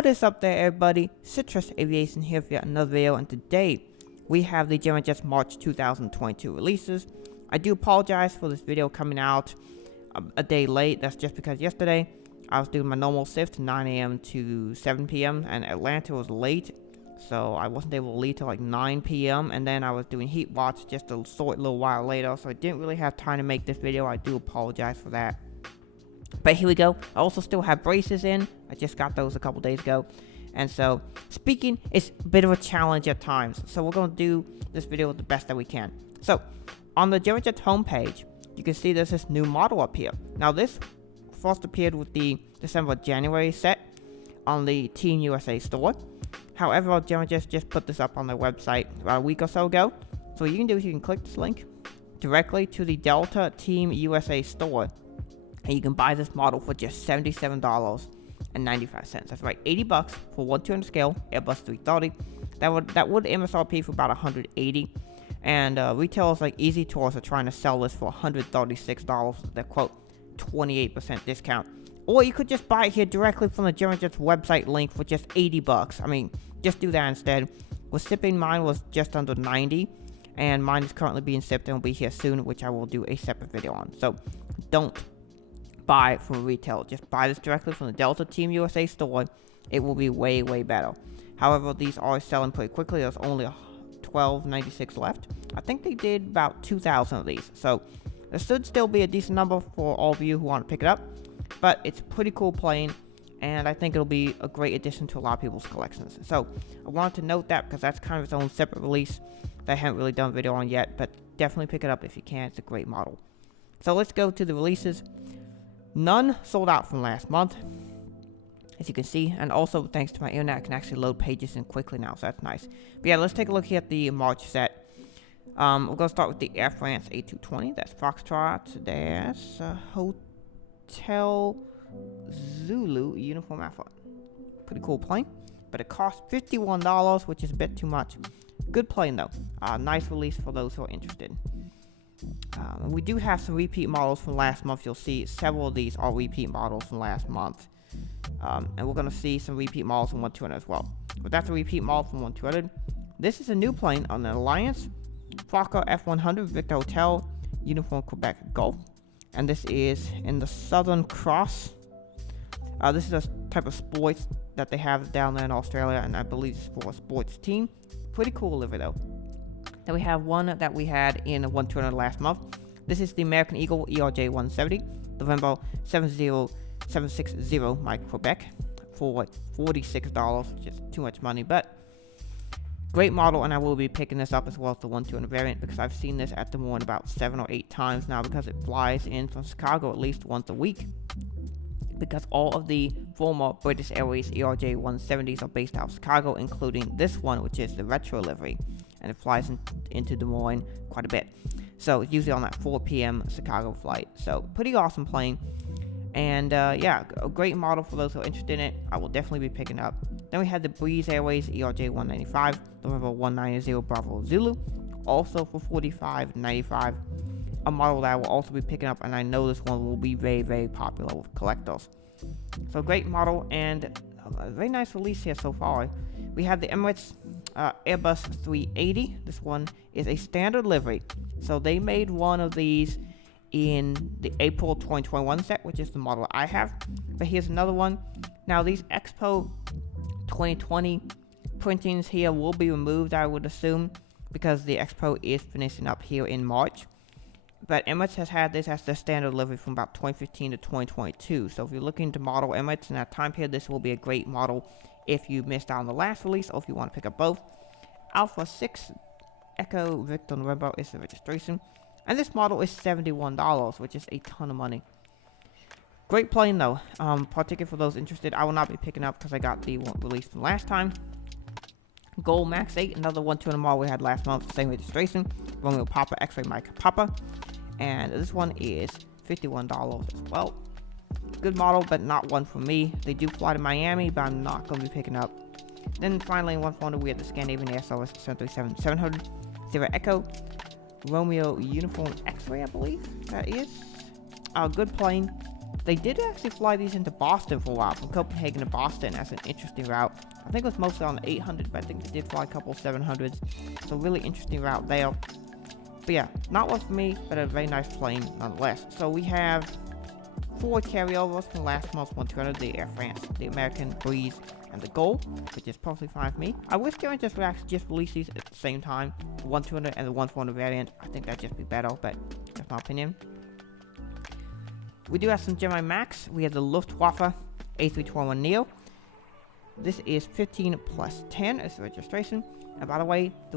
What is up there, everybody? Citrus Aviation here for yet another video, and today we have the German Jets March 2022 releases. I do apologize for this video coming out a day late. That's just because yesterday I was doing my normal shift 9 a.m. to 7 p.m. and Atlanta was late, so I wasn't able to leave till like 9 p.m. and then I was doing heat watch just a short little while later, so I didn't really have time to make this video. I do apologize for that. But here we go. I also still have braces in. I just got those a couple days ago. And so, speaking is a bit of a challenge at times. So we're going to do this video the best that we can. So, on the German Jets homepage, you can see there's this new model up here. Now, this first appeared with the December-January set on the Team USA store. However, German Jets just put this up on their website about a week or so ago. So what you can do is you can click this link directly to the Delta Team USA store. And you can buy this model for just $77.95. That's right, $80 for 1/200 scale Airbus 330. That would MSRP for about $180. And retailers like Easy Tours are trying to sell this for $136 with their quote 28% discount. Or you could just buy it here directly from the German Jets website link for just $80. I mean, just do that instead. With shipping, mine was just under $90. And mine is currently being shipped and will be here soon, which I will do a separate video on. So don't buy it from retail. Just buy this directly from the Delta Team USA store. It will be way, way better. However, these are selling pretty quickly. There's only 1296 left. I think they did about 2,000 of these. So there should still be a decent number for all of you who want to pick it up. But it's a pretty cool plane, and I think it'll be a great addition to a lot of people's collections. So I wanted to note that because that's kind of its own separate release that I haven't really done a video on yet. But definitely pick it up if you can. It's a great model. So let's go to the releases. None sold out from last month, as you can see, and also thanks to my internet I can actually load pages in quickly now, so that's nice. But yeah, let's take a look here at the March set. We're going to start with the Air France A220. That's Foxtrot. That's Hotel Zulu Uniform Alpha. Pretty cool plane, but it costs $51, which is a bit too much. Good plane though. Nice release for those who are interested. We do have some repeat models from last month. You'll see several of these are repeat models from last month. And we're going to see some repeat models from 1-200 as well. But that's a repeat model from 1-200. This is a new plane on the Alliance Fokker F100 Victor Hotel Uniform Quebec Golf. And this is in the Southern Cross. This is a type of sports that they have down there in Australia, and I believe it's for a sports team. Pretty cool livery though. Then we have one that we had in 1-200 last month. This is the American Eagle ERJ 170, November 70760 Mike Quebec for $46, just too much money, but great model, and I will be picking this up as well as the 1-200 variant because I've seen this at the Moon about 7 or 8 times now because it flies in from Chicago at least once a week. Because all of the former British Airways ERJ 170s are based out of Chicago, including this one, which is the retro livery. And it flies into Des Moines quite a bit. So it's usually on that 4 p.m. Chicago flight. So pretty awesome plane. And yeah, a great model for those who are interested in it. I will definitely be picking up. Then we had the Breeze Airways ERJ 195, November 190 Bravo Zulu, also for $45.95. A model that I will also be picking up, and I know this one will be very, very popular with collectors. So great model and a very nice release here so far. We have the Emirates Airbus 380. This one is a standard livery. So they made one of these in the April 2021 set, which is the model I have. But here's another one. Now these Expo 2020 printings here will be removed, I would assume, because the Expo is finishing up here in March. But Emirates has had this as their standard livery from about 2015 to 2022. So if you're looking to model Emirates in that time period, this will be a great model if you missed out on the last release or if you want to pick up both. Alpha 6 Echo Victor November is the registration. And this model is $71, which is a ton of money. Great plane though. Particularly for those interested, I will not be picking up because I got the one released from last time. Gold Max 8, another 1-200 model we had last month, same registration. Romeo Papa, X-Ray Mike Papa. And this one is $51 as well. Good model, but not one for me. They do fly to Miami, but I'm not going to be picking up. Then finally, in 1-400, we have the Scandinavian Air Service 737-700 Zero Echo Romeo Uniform X-Ray, I believe that is. A good plane. They did actually fly these into Boston for a while, from Copenhagen to Boston as an interesting route. I think it was mostly on the 800, but I think they did fly a couple 700s. So really interesting route there. But yeah, not one for me, but a very nice plane nonetheless. So we have 4 carryovers from last month's 1200, the Air France, the American, Breeze, and the Gold, which is perfectly fine for me. I wish they would just release these at the same time, the 1200 and the 1400 variant. I think that'd just be better, but that's my opinion. We do have some Gemini Max. We have the Luftwaffe A321neo. This is 15 plus 10 as the registration. And by the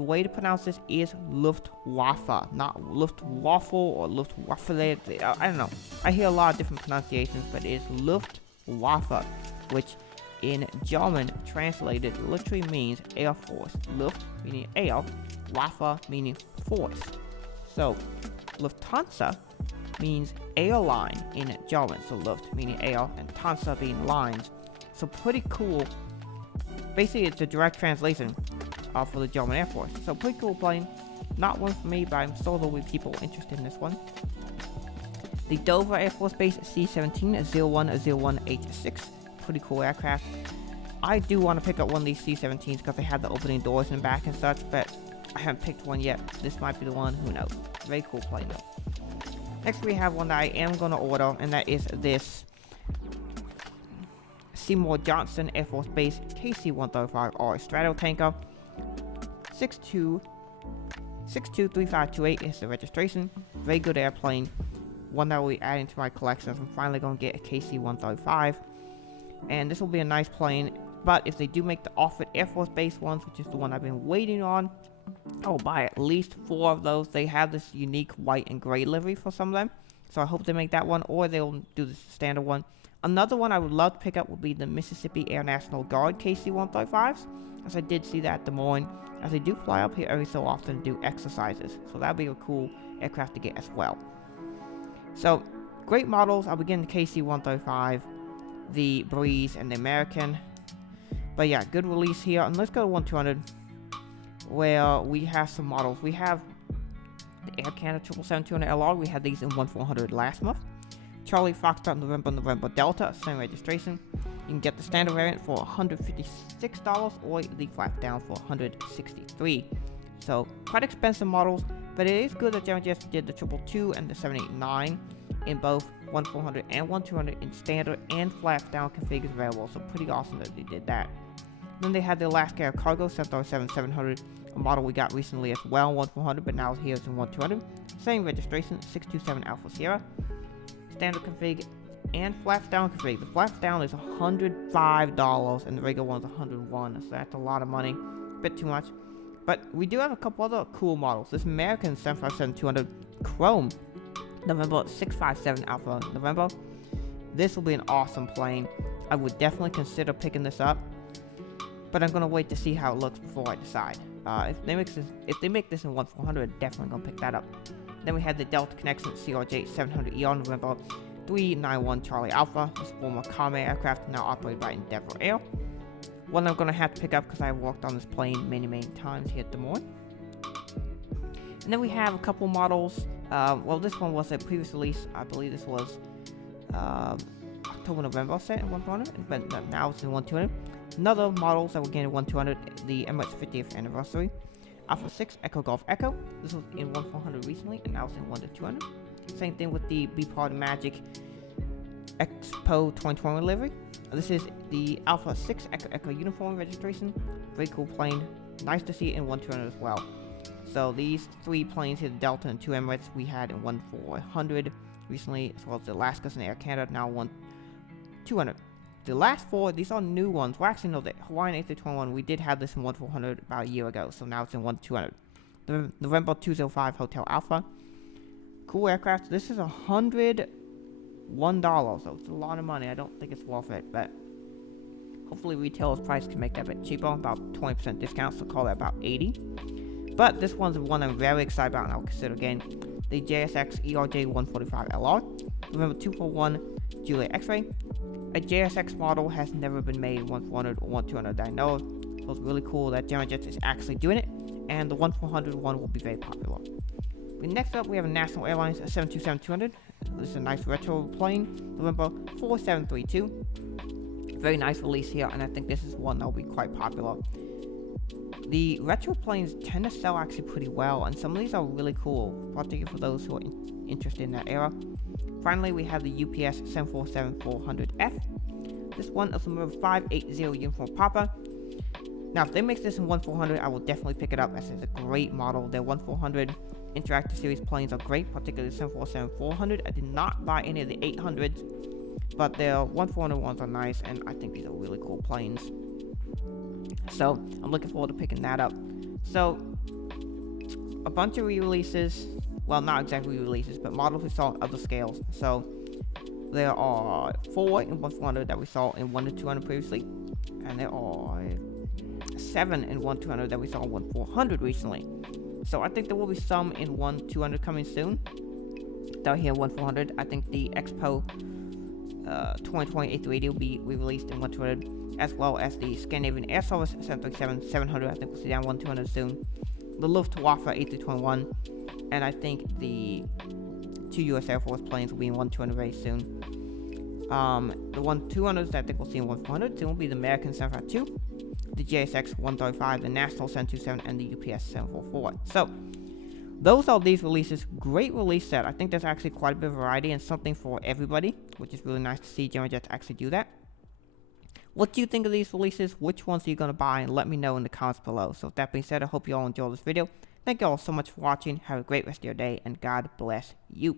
way to pronounce this is Luftwaffe, not Luftwaffe or Luftwaffe. I don't know. I hear a lot of different pronunciations, but it is Luftwaffe, which in German translated literally means Air Force. Luft meaning air, Waffe meaning force. So Lufthansa means airline in German. So Luft meaning air and Tansa being lines. So pretty cool. Basically, it's a direct translation for the German Air Force. So pretty cool plane. Not one for me, but I'm sure there will be people interested in this one. The Dover Air Force Base C-17-0101H6. Pretty cool aircraft. I do want to pick up one of these C-17s because they have the opening doors in the back and such, but I haven't picked one yet. This might be the one, who knows. Very cool plane though. Next we have one that I am going to order, and that is this Seymour Johnson Air Force Base KC-135R Stratotanker. 623528 is the registration. Very good airplane. One that will be adding to my collection. I'm finally going to get a KC-135. And this will be a nice plane. But if they do make the Offutt Air Force Base ones, which is the one I've been waiting on, I'll buy at least 4 of those. They have this unique white and gray livery for some of them. So I hope they make that one, or they'll do the standard one. Another one I would love to pick up would be the Mississippi Air National Guard KC-135s, as I did see that at Des Moines, as they do fly up here every so often and do exercises. So that would be a cool aircraft to get as well. So, great models. I'll begin the KC-135, the Breeze, and the American. But yeah, good release here. And let's go to 1200, where we have some models. We have the Air Canada 777-200 LR. We had these in 1400 last month. Charlie Foxtrot November Delta, same registration. You can get the standard variant for $156 or the flat down for $163. So quite expensive models, but it is good that JetBlue did the 222 and the 789 in both 1400 and 1200 in standard and flat down config available. So pretty awesome that they did that. Then they had the Alaska Air Cargo 737-700, a model we got recently as well in 1400, but now here it's in 1200. Same registration, 627 Alpha Sierra. Standard config and flaps down config. The flaps down is $105 and the regular one is $101, so that's a lot of money, a bit too much. But we do have a couple other cool models. This American 757-200 Chrome, November 657 Alpha November. This will be an awesome plane. I would definitely consider picking this up, but I'm gonna wait to see how it looks before I decide. If they make this in 1400, definitely gonna pick that up. Then we had the Delta Connection CRJ 700ER November 391 Charlie Alpha. This former Comair aircraft now operated by Endeavour Air. One I'm gonna have to pick up because I worked on this plane many times here at Des Moines. And then we have a couple models. Well, this one was a previous release. I believe this was October, November set in 1400, but now it's in 1200. Another models that we're getting in 1200, the Emirates 50th anniversary. Alpha 6 Echo Golf Echo. This was in 1400 recently, and now it's in 1200. Same thing with the B-Part Magic Expo 2020 livery. This is the Alpha 6 Echo uniform registration. Very cool plane. Nice to see it in 1200 as well. So these 3 planes here, the Delta and 2 Emirates, we had in 1400 recently, as well as the Alaskas and Air Canada, now 1200. The last 4, these are new ones. Well, actually, no, the Hawaiian A321, we did have this in 1400 about a year ago, so now it's in 1200. The November 205 Hotel Alpha. Cool aircraft. This is $101, so it's a lot of money. I don't think it's worth it, but hopefully retailer's price can make that a bit cheaper, about 20% discount, so call that about $80. But this one's one I'm very excited about, and I'll consider again. The JSX ERJ 145LR. November 241 Juliet X-Ray. A JSX model has never been made in 1400 or 1200 that I know of, so it's really cool that Jamjet is actually doing it, and the 1400 one will be very popular. Next up, we have a National Airlines 727-200. This is a nice retro plane, November 4732. Very nice release here, and I think this is one that will be quite popular. The retro planes tend to sell actually pretty well, and some of these are really cool, particularly for those who are interested in that era. Finally, we have the UPS 747-400F. This one is number 580 Uniform Papa. Now, if they make this in 1-400, I will definitely pick it up, as it's a great model. Their 1-400 Interactive Series planes are great, particularly the 747-400. I did not buy any of the 800s, but their 1-400 ones are nice, and I think these are really cool planes. So, I'm looking forward to picking that up. So, a bunch of re-releases. Well, not exactly re-releases, but models we saw at other scales. So, there are 4 in 1-400 that we saw in 1-200 previously, and there are 7 in 1-200 that we saw in 1-400 recently. So I think there will be some in 1-200 coming soon. Down here in 1-400, I think the Expo 2020 A380 will be re-released in 1-200, as well as the Scandinavian Air Service 737-700. I think we'll see that in 1-200 soon. The Luftwaffe A321, and I think the 2 U.S. Air Force planes will be in 1-200 very soon. The 1-200s that I think we'll see in 1-400 soon will be the American 752, the JSX 135, the National 727, and the UPS 744. So, those are these releases. Great release set. I think there's actually quite a bit of variety and something for everybody, which is really nice to see Jammerjets actually do that. What do you think of these releases? Which ones are you going to buy? And let me know in the comments below. So, with that being said, I hope you all enjoyed this video. Thank you all so much for watching. Have a great rest of your day, and God bless you.